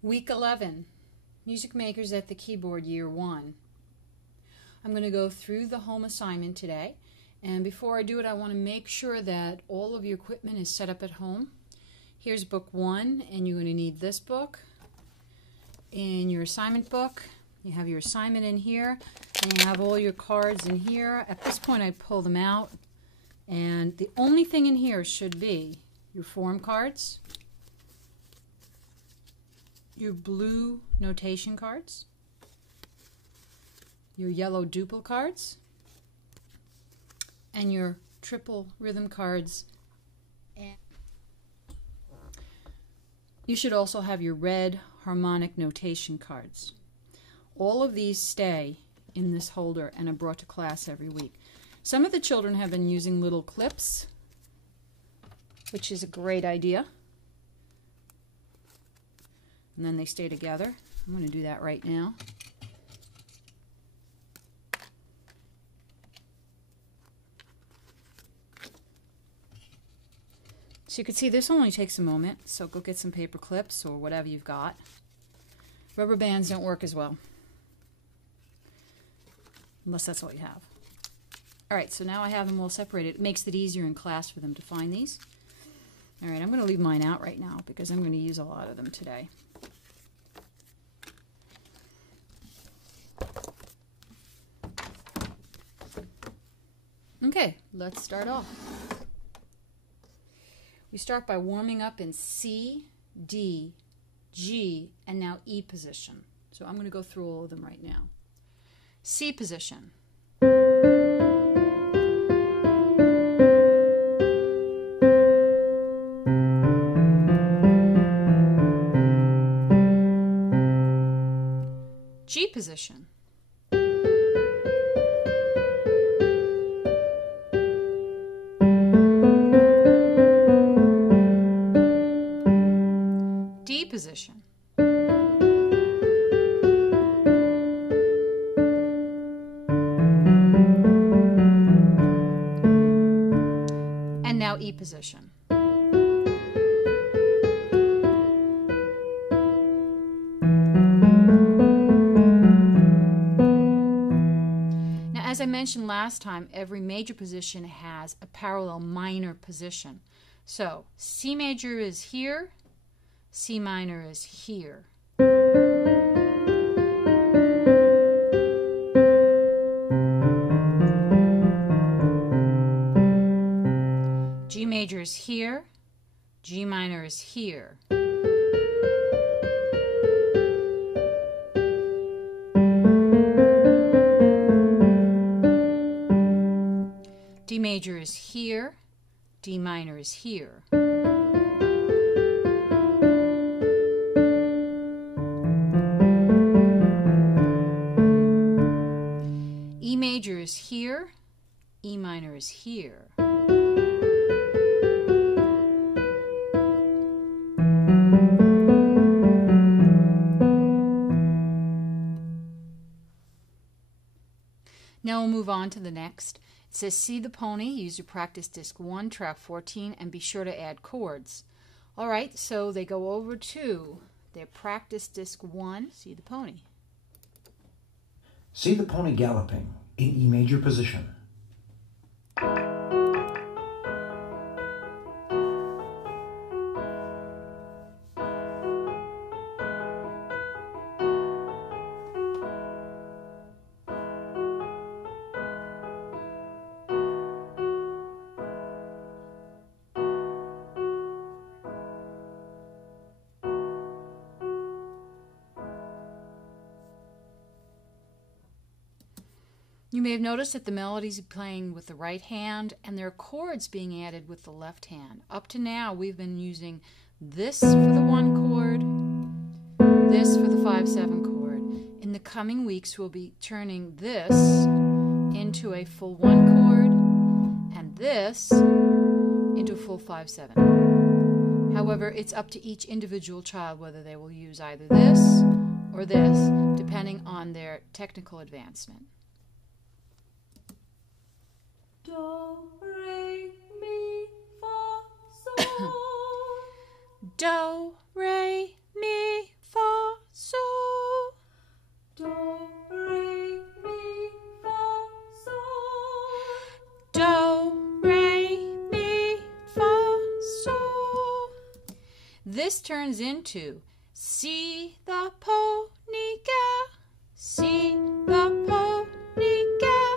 Week 11, Music Makers at the Keyboard, Year 1. I'm going to go through the home assignment today, and before I do it, I want to make sure that all of your equipment is set up at home. Here's book 1, and you're going to need this book. In your assignment book, you have your assignment in here, and you have all your cards in here. At this point, I pull them out, and the only thing in here should be your form cards, your blue notation cards, your yellow duple cards, and your triple rhythm cards. And you should also have your red harmonic notation cards. All of these stay in this holder and are brought to class every week. Some of the children have been using little clips, which is a great idea. And then they stay together. I'm going to do that right now. So you can see this only takes a moment, so go get some paper clips or whatever you've got. Rubber bands don't work as well, unless that's all you have. Alright, so now I have them all separated. It makes it easier in class for them to find these. Alright, I'm going to leave mine out right now because I'm going to use a lot of them today. Okay, let's start off. We start by warming up in C, D, G, and now E position. So I'm going to go through all of them right now. C position. G position. D position. And now E position. As I mentioned last time, every major position has a parallel minor position. So C major is here, C minor is here. G major is here, G minor is here. D major is here, D minor is here. E major is here, E minor is here. Now we'll move on to the next. It says, see the pony, use your practice disc 1, track 14, and be sure to add chords. Alright, so they go over to their practice disc 1, see the pony. See the pony galloping in E major position. You may have noticed that the melodies are playing with the right hand and there are chords being added with the left hand. Up to now we've been using this for the 1 chord, this for the 5/7 chord. In the coming weeks we'll be turning this into a full 1 chord and this into a full 5/7. However, it's up to each individual child whether they will use either this or this, depending on their technical advancement. Do, re, mi, fa, sol. Do, re, mi, fa, this turns into see the pony go, see the pony go.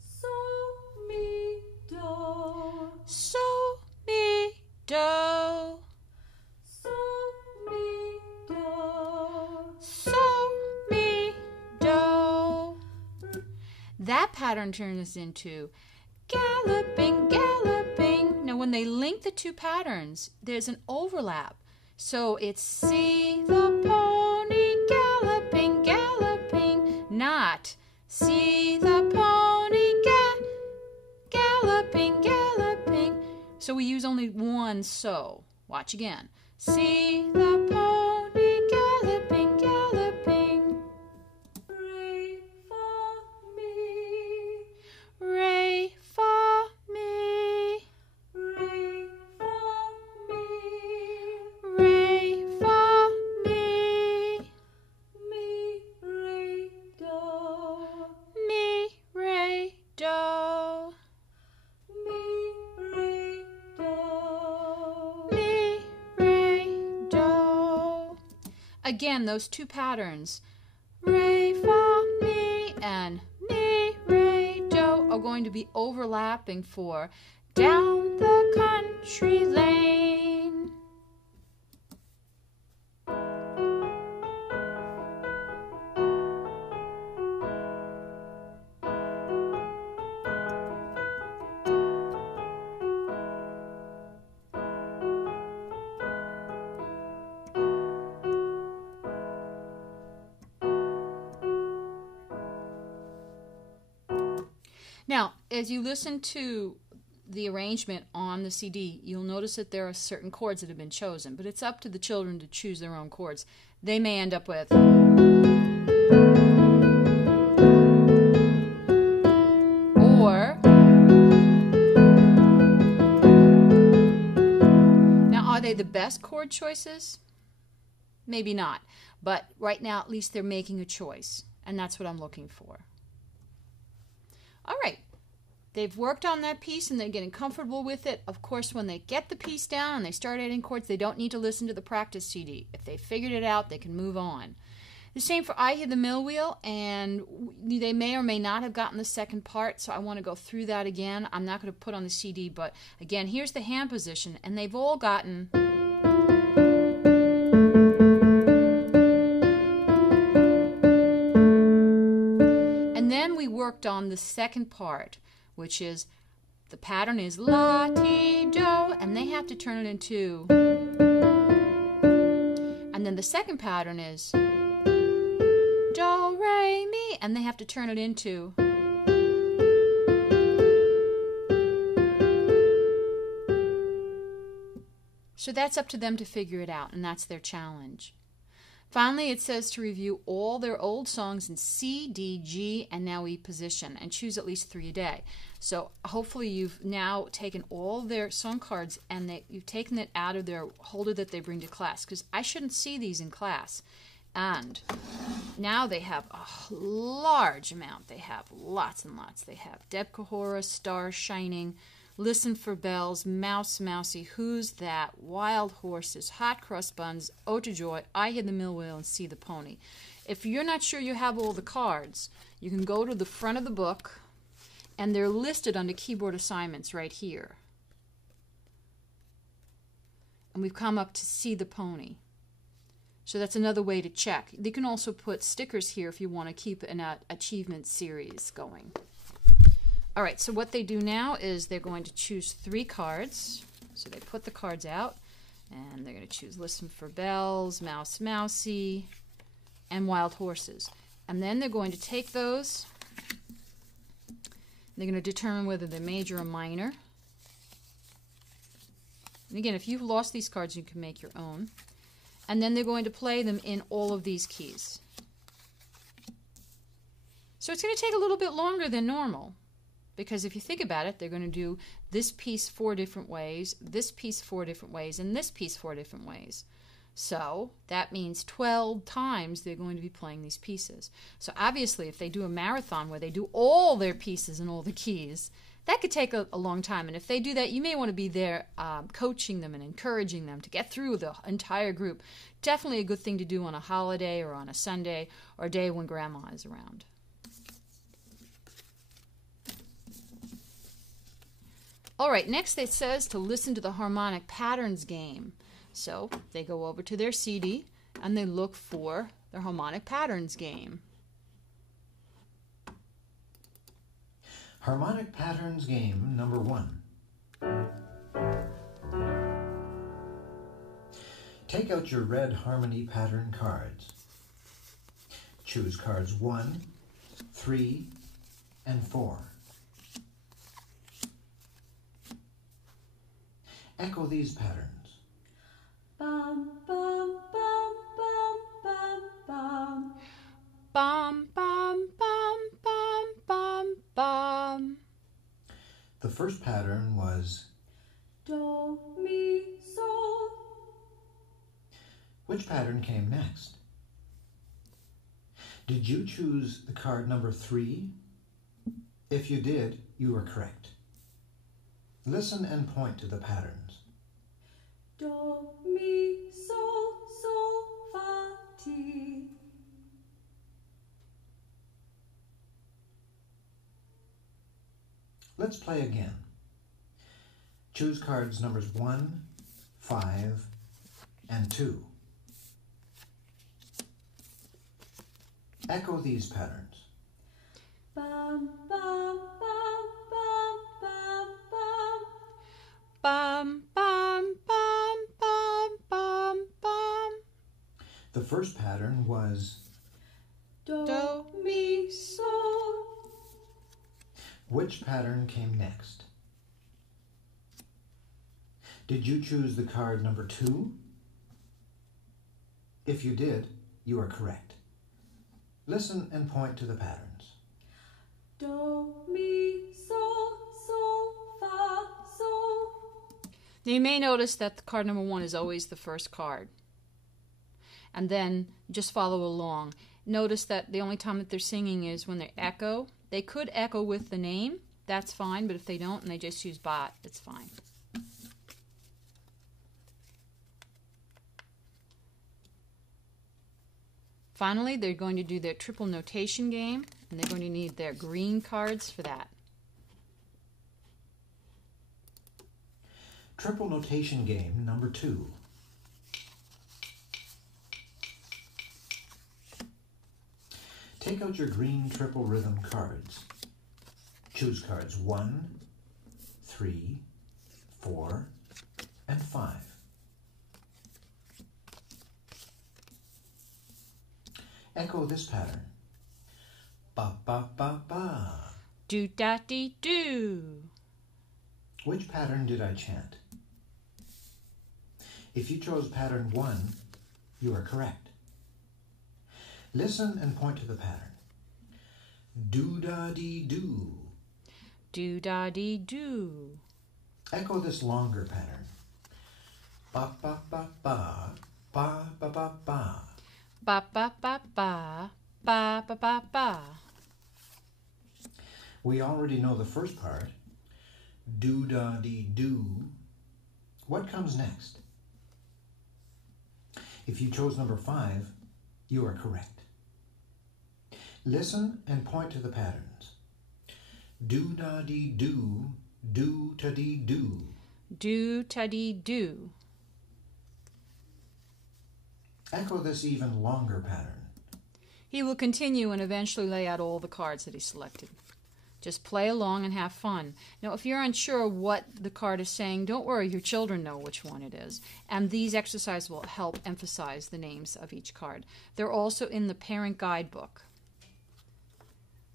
So, mi, do. So, mi, do. So, mi, do. So, mi, do. That pattern turns into galloping, galloping. Now when they link the two patterns, there's an overlap. So it's see the pony galloping, galloping, not see the pony galloping, galloping. So we use only one so. Watch again. See the pony galloping, galloping. Re, fa, mi. Re, fa, mi. Re, fa, mi. Re, fa, mi. Mi, re, do. Mi, re, do. Mi, re, do. Mi, re, do. Again, those two patterns, re, fa, mi, and mi, re, do, are going to be overlapping for down the country lane. Now, as you listen to the arrangement on the CD, you'll notice that there are certain chords that have been chosen, but it's up to the children to choose their own chords. They may end up with or. Now, are they the best chord choices? Maybe not, but right now at least they're making a choice, and that's what I'm looking for. All right, they've worked on that piece and they're getting comfortable with it. Of course, when they get the piece down and they start adding chords, they don't need to listen to the practice CD. If they figured it out, they can move on. The same for I Hear the Mill Wheel, and they may or may not have gotten the second part, so I want to go through that again. I'm not going to put on the CD, but again, here's the hand position, and they've all gotten. And then we worked on the second part, which is the pattern is la-ti-do, and they have to turn it into. And then the second pattern is do, re, mi, and they have to turn it into. So that's up to them to figure it out, and that's their challenge. Finally, it says to review all their old songs in C, D, G, and now E position, and choose at least 3 a day. So hopefully you've now taken all their song cards and you've taken it out of their holder that they bring to class, because I shouldn't see these in class. And now they have a large amount. They have lots and lots. They have Deb Kahora, Star Shining, Listen for Bells, Mouse Mousy, Who's That, Wild Horses, Hot Cross Buns, Ode to Joy, I Hear the Mill Wheel, and See the Pony. If you're not sure you have all the cards, you can go to the front of the book, and they're listed under keyboard assignments right here. And we've come up to See the Pony. So that's another way to check. They can also put stickers here if you want to keep an achievement series going. All right, so what they do now is they're going to choose 3 cards. So they put the cards out, and they're going to choose Listen for Bells, Mouse Mousy, and Wild Horses. And then they're going to take those, they're going to determine whether they're major or minor. And again, if you've lost these cards, you can make your own. And then they're going to play them in all of these keys. So it's going to take a little bit longer than normal. Because if you think about it, they're going to do this piece 4 different ways, this piece 4 different ways, and this piece 4 different ways. So that means 12 times they're going to be playing these pieces. So obviously, if they do a marathon where they do all their pieces and all the keys, that could take a long time. And if they do that, you may want to be there coaching them and encouraging them to get through the entire group. Definitely a good thing to do on a holiday or on a Sunday or a day when Grandma is around. All right, next it says to listen to the harmonic patterns game. So they go over to their CD and they look for their harmonic patterns game. Harmonic patterns game number 1. Take out your red harmony pattern cards. Choose cards 1, 3, and 4. Echo these patterns. Bum, bum, bum, bum, bum, bum. Bum, bum, bum, bum, bum, bum. The first pattern was Do, mi, sol. which pattern came next? Did you choose the card number 3? If you did, you were correct. Listen and point to the patterns. Do, mi, sol, sol, fa, ti. Let's play again. Choose cards numbers 1, 5, and 2. Echo these patterns. Bum, bum, bum, bum, bum, bum. Bum, bum, bum, bum, bum, bum. The first pattern was Do, mi, sol. which pattern came next? Did you choose the card number 2? If you did, you are correct. Listen and point to the patterns. Do, mi, sol, sol, fa, sol. Now you may notice that the card number 1 is always the first card. And then just follow along. Notice that the only time that they're singing is when they echo. They could echo with the name, that's fine, but if they don't and they just use bot, it's fine. Finally, they're going to do their triple notation game, and they're going to need their green cards for that. Triple notation game number 2. Take out your green triple rhythm cards. Choose cards 1, 3, 4, and 5. Echo this pattern. Ba ba ba ba. Do da dee do. Which pattern did I chant? If you chose pattern 1, you are correct. Listen and point to the pattern. Do da dee do. Do da dee do. Echo this longer pattern. Ba ba ba ba. Ba ba ba ba. Ba ba ba ba. Ba ba ba ba. We already know the first part. Do da dee do. What comes next? If you chose number 5, you are correct. Listen and point to the patterns. Do da dee do. Do ta dee do. Do ta dee do. Echo this even longer pattern. He will continue and eventually lay out all the cards that he selected. Just play along and have fun. Now, if you're unsure what the card is saying, don't worry, your children know which one it is. And these exercises will help emphasize the names of each card. They're also in the parent guidebook.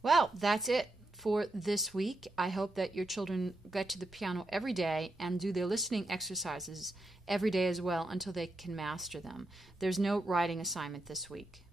Well, that's it for this week. I hope that your children get to the piano every day and do their listening exercises every day as well until they can master them. There's no writing assignment this week.